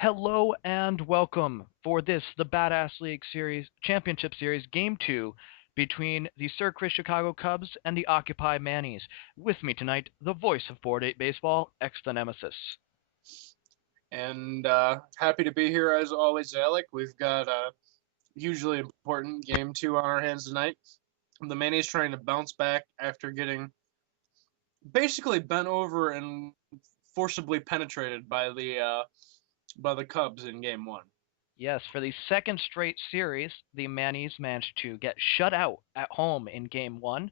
Hello and welcome for this, the Badass League Series Championship Series Game 2 between the Sir Chris Chicago Cubs and the Occupy Mannies. With me tonight, the voice of Board 8 Baseball, X the Nemesis. And happy to be here as always, Alec. We've got a hugely important game two on our hands tonight. The Manny's trying to bounce back after getting basically bent over and forcibly penetrated by the Cubs in game one. Yes, for the second straight series, the Mannies managed to get shut out at home in Game 1,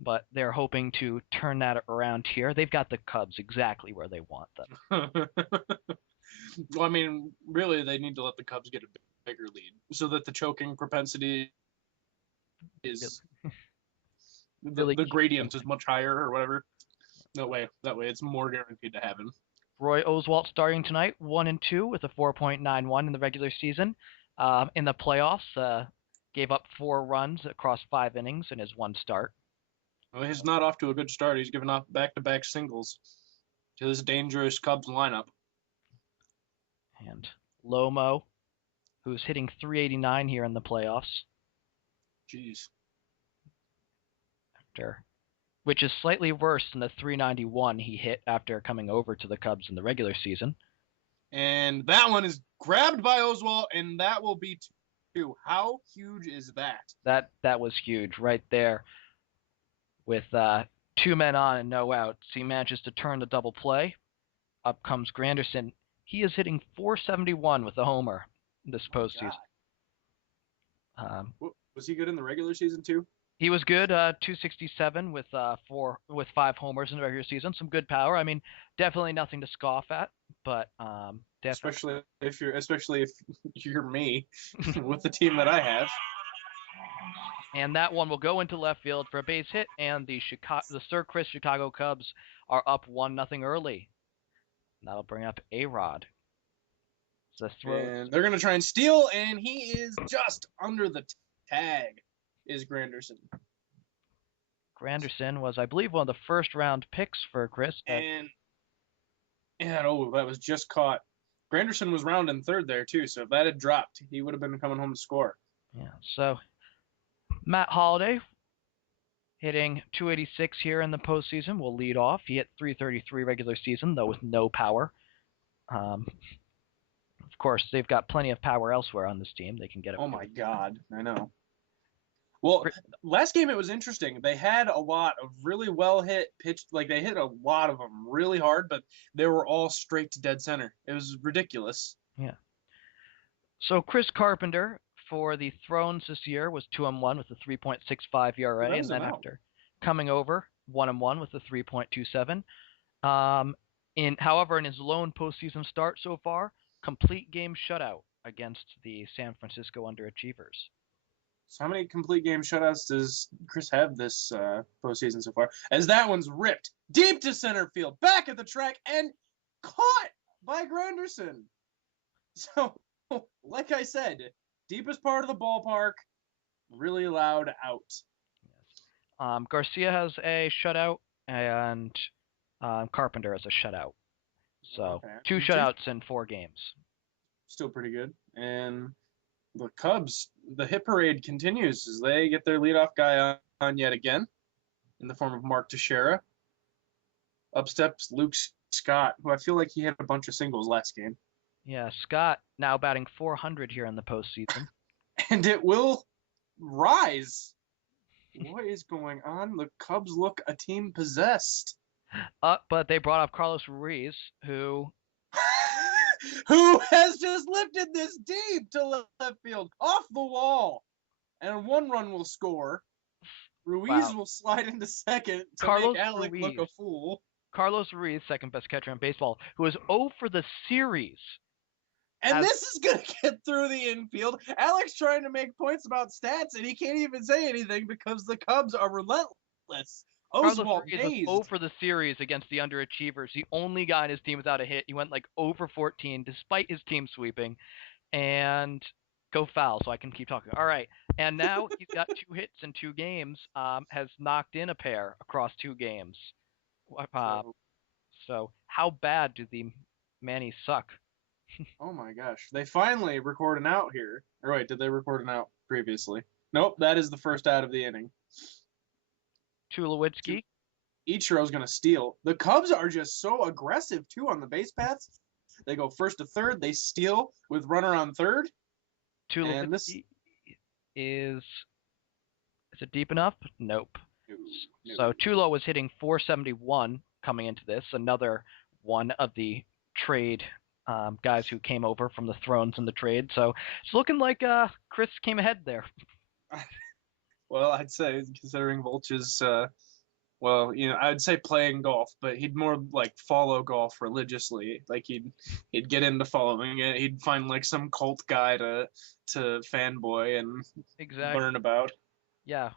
but they're hoping to turn that around here. They've got the Cubs exactly where they want them. Well, I mean, really, they need to let the Cubs get a bigger lead so that the choking propensity is Really the keep gradient them. is much higher or whatever. That way, it's more guaranteed to happen. Roy Oswalt starting tonight, 1-2 with a 4.91 in the regular season. In the playoffs, gave up 4 runs across 5 innings in his one start. Well, he's not off to a good start. He's given off back-to-back singles to this dangerous Cubs lineup. And Lomo, who's hitting 389 here in the playoffs. Jeez. Which is slightly worse than the 391 he hit after coming over to the Cubs in the regular season. And that one is grabbed by Oswalt, and that will be 2. How huge is that? That was huge right there. With 2 men on and no outs, he manages to turn the double play. Up comes Granderson. He is hitting 471 with a homer this postseason. Was he good in the regular season too? He was good, 267 with 5 homers in the regular season. Some good power. I mean, definitely nothing to scoff at, but especially if you're me with the team that I have. And that one will go into left field for a base hit, and the Sir Chris Chicago Cubs are up 1-0 early. That'll bring up A-Rod. And they're going to try and steal, and he is just under the tag, is Granderson. Granderson was, I believe, one of the first-round picks for Chris. And that was just caught. Granderson was rounding third there, too, so if that had dropped, he would have been coming home to score. Yeah, so Matt Holliday, hitting 286 here in the postseason, will lead off. He hit 333 regular season, though with no power. Of course, they've got plenty of power elsewhere on this team. They can get it. Oh, my God. I know. Well, last game it was interesting. They had a lot of really well-hit pitch. Like, they hit a lot of them really hard, but they were all straight to dead center. It was ridiculous. Yeah. So Chris Carpenter for the Thrones this year was 2-1 with a 3.65 ERA, and then after coming over 1-1 with a 3.27. However, in his lone postseason start so far, complete game shutout against the San Francisco Underachievers. So how many complete game shutouts does Chris have this postseason so far? As that one's ripped deep to center field, back at the track, and caught by Granderson. So, like I said, deepest part of the ballpark, really loud out. Yes. Garcia has a shutout, and Carpenter has a shutout. So, 2 shutouts in 4 games. Still pretty good. And the Cubs, the hit parade continues as they get their leadoff guy on yet again in the form of Mark Teixeira. Up steps Luke Scott, who I feel like he had a bunch of singles last game. Yeah, Scott now batting 400 here in the postseason. And it will rise. What is going on? The Cubs look a team possessed. But they brought up Carlos Ruiz, who has just lifted this deep to left field, off the wall. And 1 run will score. Ruiz will slide into second to make Alec look a fool. Carlos Ruiz, second best catcher in baseball, who is 0 for the series. And this is going to get through the infield. Alex trying to make points about stats, and he can't even say anything because the Cubs are relentless. Carlos Ruiz was 0 for the series against the Underachievers. The only guy in his team without a hit. He went like 0 for 14 despite his team sweeping. And go foul so I can keep talking. All right. And now he's got 2 hits in 2 games, has knocked in a pair across 2 games. So how bad do the Mannies suck? Oh my gosh. They finally record an out here. Or wait, did they record an out previously? Nope, that is the first out of the inning. Tulowitzki. Ichiro's going to steal. The Cubs are just so aggressive, too, on the base paths. They go first to third. They steal with runner on third. And this. Tulowitzki is it deep enough? Nope. No. So Tulo was hitting 471 coming into this. Another one of the trade guys who came over from the Thrones in the trade. So it's looking like Chris came ahead there. Well, I'd say considering Volch's, well, I'd say playing golf, but he'd more like follow golf religiously. Like he'd get into following it. He'd find like some cult guy to fanboy and learn about. Yeah,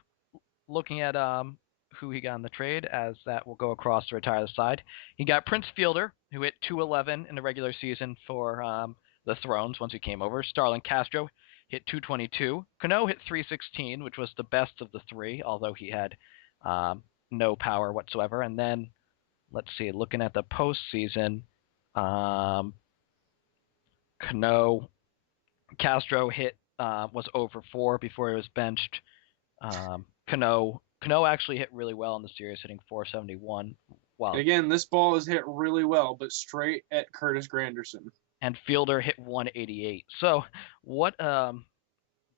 looking at who he got in the trade, as that will go across to retire the side. He got Prince Fielder, who hit 211 in the regular season for the Thrones once he came over. Starlin Castro hit 222. Cano hit 316, which was the best of the three, although he had no power whatsoever. And then, let's see, looking at the postseason, Cano, Castro hit was over 4 before he was benched. Cano actually hit really well in the series, hitting 471. Wow. Again, this ball is hit really well, but straight at Curtis Granderson. And Fielder hit 188. So what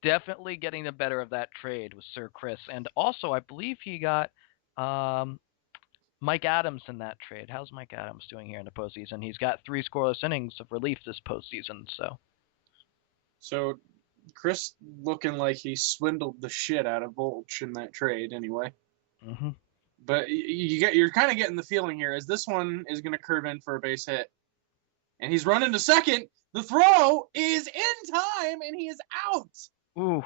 definitely getting the better of that trade was Sir Chris. And also I believe he got Mike Adams in that trade. How's Mike Adams doing here in the postseason? He's got 3 scoreless innings of relief this postseason. So Chris looking like he swindled the shit out of Volch in that trade anyway. Mm-hmm. But you're kind of getting the feeling here as this one is going to curve in for a base hit. And he's running to second. The throw is in time, and he is out. Ooh.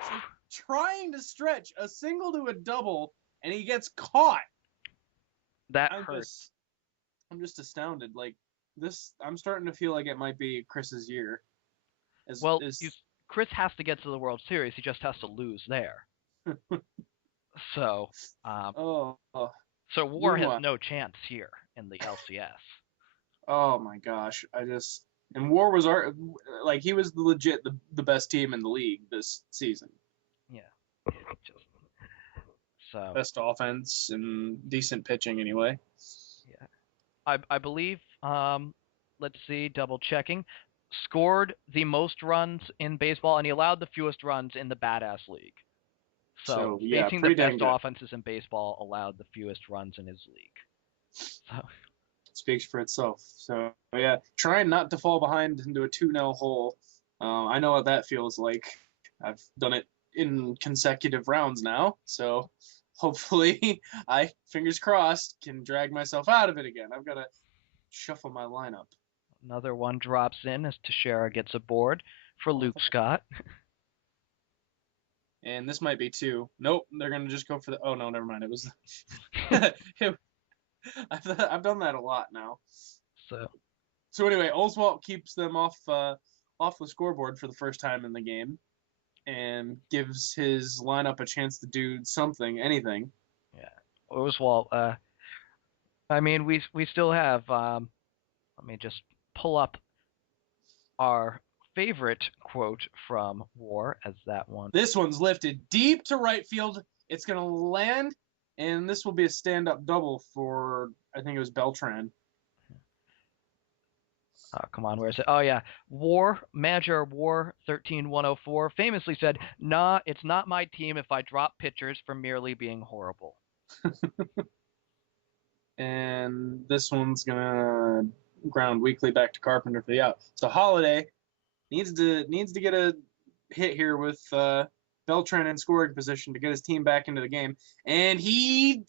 Trying to stretch a single to a double, and he gets caught. That hurts. I'm just astounded. Like this, I'm starting to feel like it might be Chris's year. Chris has to get to the World Series. He just has to lose there. So War has no chance here in the LCS. Oh my gosh, and War was like he was legit the best team in the league this season. Yeah. Best offense and decent pitching anyway. Yeah. I believe let's see, double checking. Scored the most runs in baseball, and he allowed the fewest runs in the Badass League. So facing the best offenses in baseball allowed the fewest runs in his league. So it speaks for itself. So yeah, trying not to fall behind into a 2-0 hole. I know what that feels like. I've done it in consecutive rounds now. So hopefully fingers crossed, can drag myself out of it again. I've got to shuffle my lineup. Another one drops in as Teixeira gets aboard for Luke Scott. And this might be 2. Nope, they're going to just go for the... Oh, no, never mind. It was... I've done that a lot now. So anyway, Oswalt keeps them off the scoreboard for the first time in the game and gives his lineup a chance to do something, anything. Yeah. Oswalt, I mean, we still have... let me just pull up our favorite quote from War as that one. This one's lifted deep to right field. It's going to land, and this will be a stand-up double for, I think it was Beltran. Come on, where is it? Oh, yeah. Manager War 13104 famously said, "Nah, it's not my team if I drop pitchers for merely being horrible." And this one's going to ground weakly back to Carpenter for the out. So Holiday needs to get a hit here with Beltran in scoring position to get his team back into the game. And he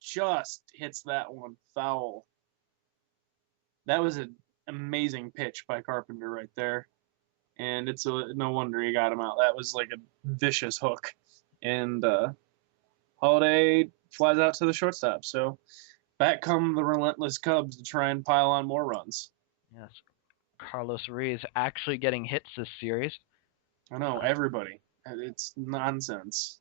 just hits that one foul. That was an amazing pitch by Carpenter right there. And it's no wonder he got him out. That was like a vicious hook. And Holiday flies out to the shortstop. So back come the relentless Cubs to try and pile on more runs. Yes. Carlos Ruiz actually getting hits this series. I know, everybody. It's nonsense.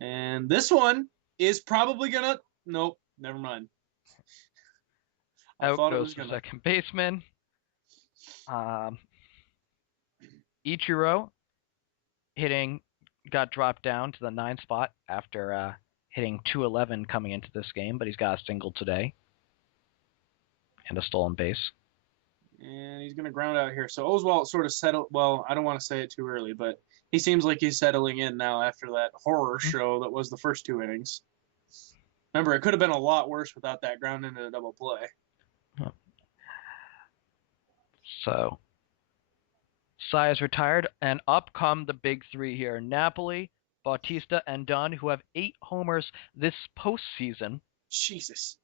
And this one is probably going to... Nope, never mind. Out goes the second baseman. Um, Ichiro got dropped down to the 9th spot after hitting 211 coming into this game, but he's got a single today and a stolen base. And he's going to ground out here. So Oswalt sort of settled. Well, I don't want to say it too early, but he seems like he's settling in now after that horror show that was the first 2 innings. Remember, it could have been a lot worse without that ground into a double play. So Sai is retired, and up come the big 3 here. Napoli, Bautista, and Dunn, who have 8 homers this postseason. Jesus.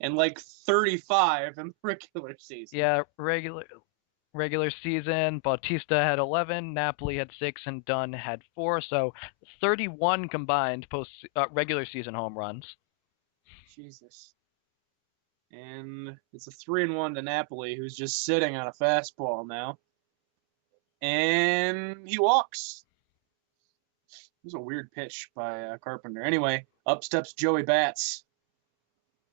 And like 35 in the regular season. Yeah, regular season, Bautista had 11, Napoli had 6, and Dunn had 4. So 31 combined regular season home runs. Jesus. And it's a 3-1 to Napoli, who's just sitting on a fastball now. And he walks. It was a weird pitch by Carpenter. Anyway, up steps Joey Bats.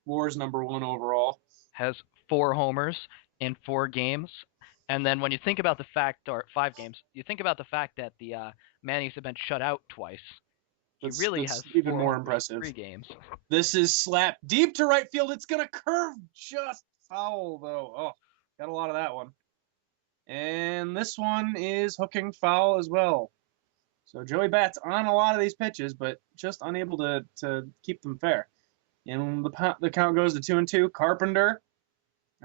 WAR's #1 overall. Has 4 homers in 4 games. And then when you think about the fact, or 5 games, you think about the fact that the Mannies have been shut out twice. He really has even more impressive. 3 games. This is slapped deep to right field. It's going to curve just foul, though. Oh, got a lot of that one. And this one is hooking foul as well. So Joey Bats on a lot of these pitches, but just unable to keep them fair. And the count goes to 2-2. Carpenter.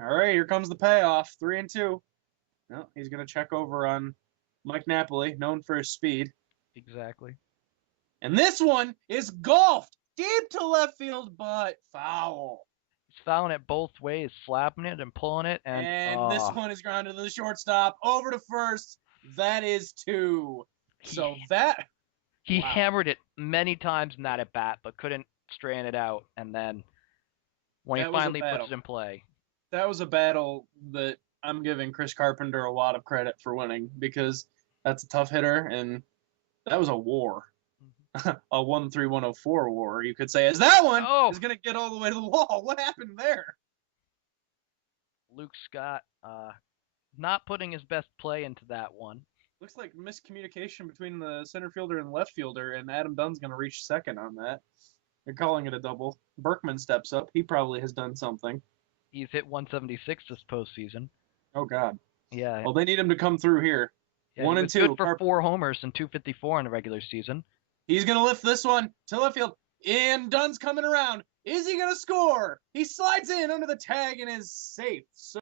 All right, here comes the payoff. 3-2. Well, he's going to check over on Mike Napoli, known for his speed. Exactly. And this one is golfed deep to left field, but foul. He's fouling it both ways, slapping it and pulling it. And this one is grounded to the shortstop, over to first. That is 2. He hammered it many times in that at bat, but couldn't straighten it out. And then when he finally puts it in play. That was a battle that I'm giving Chris Carpenter a lot of credit for winning, because that's a tough hitter, and that was a war. A 1-3-1-0-4 war, you could say, as that one is going to get all the way to the wall. What happened there? Luke Scott not putting his best play into that one. Looks like miscommunication between the center fielder and left fielder, and Adam Dunn's going to reach second on that. They're calling it a double. Berkman steps up. He probably has done something. He's hit 176 this postseason. Oh, God. Yeah. Well, they need him to come through here. Yeah, 1 and 2. Good for 4 homers and 254 in the regular season. He's going to lift this one to left field. And Dunn's coming around. Is he going to score? He slides in under the tag and is safe. So